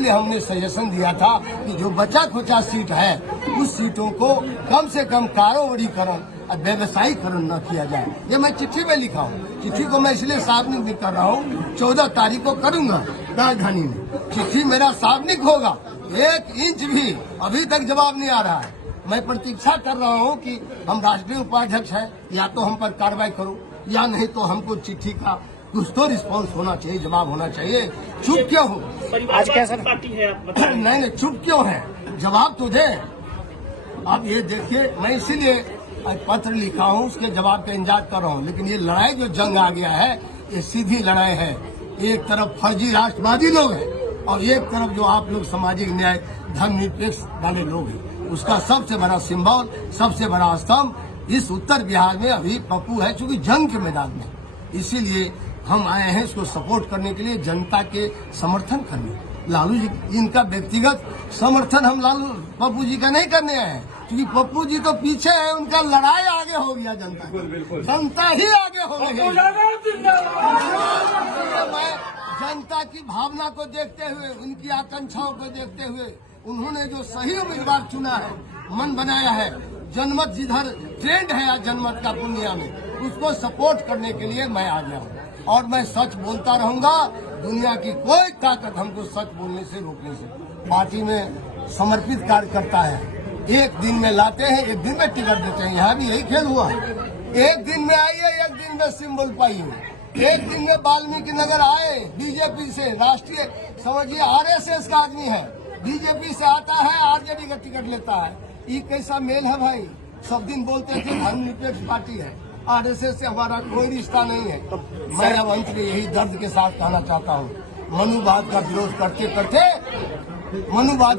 इसीलिए हमने सजेशन दिया था कि जो बचा खुचा सीट है उस सीटों को कम से कम कारोबारीकरण और व्यवसायीकरण न किया जाए। ये मैं चिट्ठी में लिखा हूँ। चिट्ठी को मैं इसलिए सार्वजनिक भी कर रहा हूँ, 14 तारीख को करूंगा राजधानी में। चिट्ठी मेरा सार्वजनिक होगा, 1 इंच भी अभी तक जवाब नहीं आ रहा है। मैं प्रतीक्षा कर रहा हूँ कि हम राष्ट्रीय उपाध्यक्ष हैं, या तो हम पर कार्रवाई करो या नहीं तो हमको चिट्ठी का कुछ तो रिस्पॉन्स होना चाहिए, जवाब होना चाहिए। चुप क्यों हो? आज कैसा पार्टी है आप नहीं, चुप क्यों है? जवाब तो दे। आप ये देखिए, मैं इसीलिए पत्र लिखा हूँ, उसके जवाब का इंतजार कर रहा हूँ। लेकिन ये लड़ाई जो जंग आ गया है, ये सीधी लड़ाई है। एक तरफ फर्जी राष्ट्रवादी लोग हैं और एक तरफ जो आप लोग सामाजिक न्याय धर्मनिरपेक्ष वाले लोग हैं। उसका सबसे बड़ा सिंबल, सबसे बड़ा स्तंभ इस उत्तर बिहार में अभी पप्पू है, चूंकि जंग के मैदान में। इसीलिए हम आए हैं इसको सपोर्ट करने के लिए, जनता के समर्थन करने। लालू जी इनका व्यक्तिगत समर्थन हम पप्पू जी का नहीं करने आए हैं, क्योंकि पप्पू जी तो पीछे है, उनका लड़ाई आगे हो गया जनता की। जनता ही आगे हो गई। मैं जनता की भावना को देखते हुए, उनकी आकांक्षाओं को देखते हुए उन्होंने जो सही उम्मीदवार चुना है, मन बनाया है, जनमत जिधर ट्रेंड है आज जनमत का पूर्णिया में, उसको सपोर्ट करने के लिए मैं आ गया हूँ। और मैं सच बोलता रहूंगा। दुनिया की कोई ताकत हमको सच बोलने से रोकने से। पार्टी में समर्पित कार्यकर्ता है, एक दिन में लाते हैं, एक दिन में टिकट देते हैं। यहाँ भी यही खेल हुआ है, एक दिन में आइए, एक दिन में सिंबल पाइए। एक दिन में वाल्मीकि नगर आए, बीजेपी से राष्ट्रीय समझिए RSS का आदमी है, बीजेपी से आता है, RJD का टिकट लेता है। ये कैसा मेल है भाई? सब दिन बोलते थे धर्मनिरपेक्ष पार्टी है, RSS से हमारा कोई रिश्ता नहीं है। तो मैं अब अंत में यही दर्द के साथ कहना चाहता हूँ, मनुवाद का विरोध करते करते मनीवाद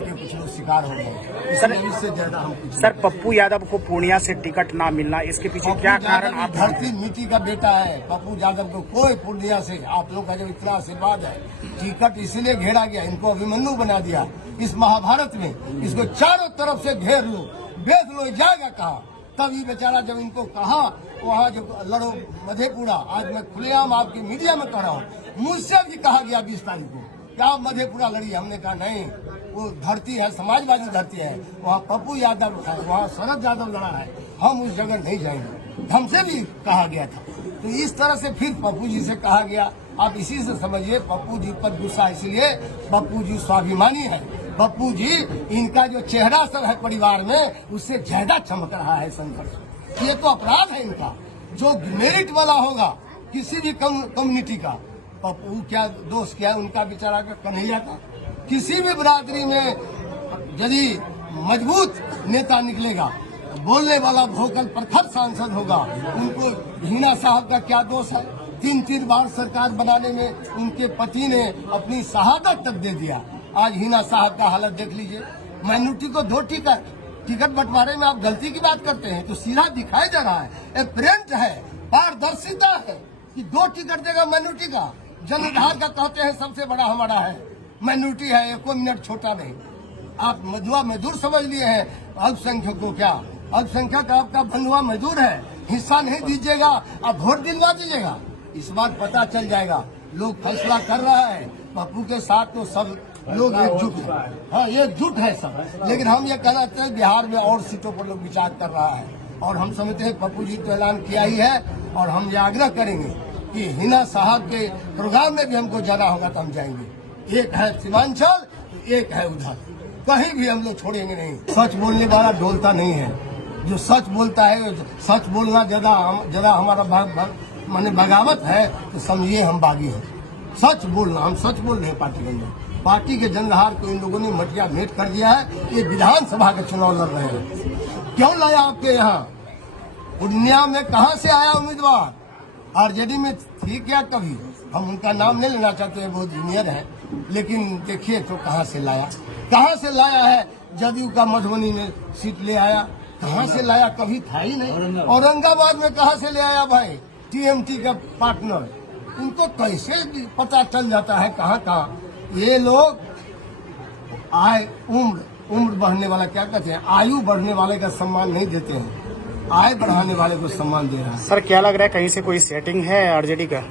के कुछ लोग शिकार हो गए। सर, इससे ज्यादा हम कुछ सर, पप्पू यादव को पूर्णिया से टिकट ना मिलना, इसके पीछे क्या कारण? आप धरती मिट्टी का बेटा है पप्पू यादव को, कोई पूर्णिया से आप लोग का जो इतना आशीर्वाद है, टिकट इसीलिए घेरा गया, इनको अभिमन्यु बना दिया इस महाभारत में। इसको चारों तरफ से घेर लो, बेच लो, जाएगा कहाँ? तब ये बेचारा जब इनको कहा वहाँ जब लड़ो मधेपुरा, आज मैं खुलेआम आपके मीडिया में कह रहा हूँ, मुझसे भी कहा गया 20 तारीख को क्या आप मधेपुरा लड़िए। हमने कहा नहीं, वो धरती है, समाजवादी धरती है, वहाँ पप्पू यादव है, वहाँ शरद यादव लड़ा है, हम उस जगह नहीं जाएंगे। हमसे भी कहा गया था। तो इस तरह से फिर पप्पू जी से कहा गया। आप इसी से समझिए पप्पू जी पर गुस्सा, इसलिए पप्पू जी स्वाभिमानी है। पप्पू जी इनका जो चेहरा सब है परिवार में, उससे ज्यादा चमक रहा है संघर्ष। ये तो अपराध है इनका, जो मेरिट वाला होगा किसी भी कम्युनिटी का। पप्पू क्या दोष क्या है उनका, बेचारा का कन्हैया का। किसी भी बिरादरी में यदि मजबूत नेता निकलेगा, बोलने वाला वोकल प्रखर सांसद होगा, उनको हिना साहब का क्या दोष है? 3 बार सरकार बनाने में उनके पति ने अपनी शहादत तक दे दिया। आज हिना साहब का हालत देख लीजिए। माइनॉरिटी को 2 टिकट बंटवारे में आप गलती की बात करते हैं, तो सीधा दिखाई दे रहा है, एक प्रिंट है, पारदर्शिता है कि 2 टिकट देगा माइनॉरिटी का। जनआधार का कहते हैं सबसे बड़ा हमारा है, माइनॉरिटी है, 1 मिनट छोटा नहीं। आप मधुआ मजदूर समझ लिए हैं अल्पसंख्यक को। क्या अल्पसंख्यक आपका बंधुआ मजदूर है? हिस्सा नहीं दीजिएगा, आप वोट दिलवा दीजिएगा। इस बार पता चल जाएगा, लोग फैसला कर रहा है। पप्पू के साथ तो सब लोग एकजुट है, हाँ एकजुट है सब। लेकिन हम ये कहना चाहते हैं बिहार में और सीटों पर लोग विचार कर रहा है, और हम समझते हैं पप्पू जी तो ऐलान किया ही है, और हम ये आग्रह करेंगे कि हिना साहब के प्रोग्राम में भी हमको जाना होगा तो हम जाएंगे। एक है सीमांचल, एक है उधर, कहीं भी हम लोग छोड़ेंगे नहीं। सच बोलने वाला डोलता नहीं है, जो सच बोलता है, सच बोलना ज्यादा हमारा माने बगावत है, तो समझिए हम बागी हैं। सच बोलना, हम सच बोल रहे हैं। पार्टी के अंदर पार्टी के जनहार को इन लोगों ने मटिया भेंट कर दिया है। ये विधानसभा का चुनाव लड़ रहे हैं। क्यों लाया आपके यहाँ? पूर्णिया में कहाँ से आया उम्मीदवार? RJD में थी क्या कभी? हम उनका नाम नहीं लेना चाहते हैं, बहुत जूनियर है, लेकिन देखिए तो कहाँ से लाया है। जदयू का मधुबनी में सीट ले आया, कहाँ से लाया? कभी था ही नहीं। औरंगाबाद में कहाँ से ले आया भाई? TMT का पार्टनर, उनको कैसे पता चल जाता है कहाँ? ये लोग उम्र बढ़ने वाला, क्या कहते हैं, आयु बढ़ने वाले का सम्मान नहीं देते हैं, आय बढ़ाने वाले को सम्मान दे रहा है। सर, क्या लग रहा है कहीं से कोई सेटिंग है RJD का?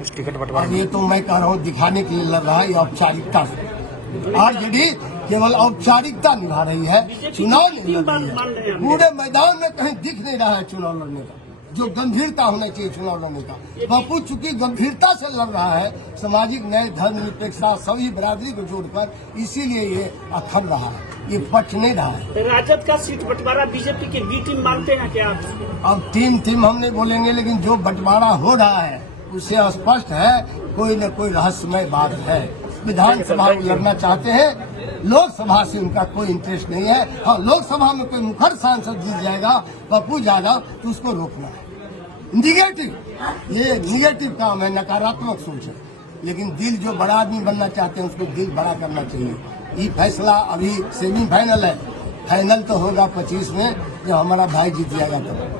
इस टिकट और बंटवारे ये तो मैं कह रहा हूँ दिखाने के लिए लड़ रहा है, ये औपचारिकता से। आरजेडी केवल औपचारिकता निभा रही है, चुनाव नहीं लड़ रही है। पूरे मैदान में कहीं दिख नहीं रहा है चुनाव लड़ने का, जो गंभीरता होना चाहिए चुनाव लड़ने का। पप्पू चूंकि गंभीरता से लड़ रहा है, सामाजिक न्याय, धर्मनिरपेक्षता, सभी बिरादरी को जोड़कर, इसीलिए ये अखम रहा है, ये पच नहीं रहा है। राजद का सीट बंटवारा बीजेपी की बी टीम मानते हैं क्या आप? अब टीम हम नहीं बोलेंगे, लेकिन जो बंटवारा हो रहा है उससे स्पष्ट है कोई न कोई रहस्यमय बात है। विधानसभा में लड़ना चाहते हैं, लोकसभा से उनका कोई इंटरेस्ट नहीं है। हाँ, लोकसभा में कोई मुखर सांसद जीत जाएगा पप्पू यादव, तो उसको रोकना है। निगेटिव, ये निगेटिव काम है, नकारात्मक सोच है। लेकिन दिल जो बड़ा आदमी बनना चाहते हैं उसको दिल बड़ा करना चाहिए। ये फैसला अभी सेमीफाइनल है, फाइनल तो होगा 25 में, जब हमारा भाई जीत जाएगा तब।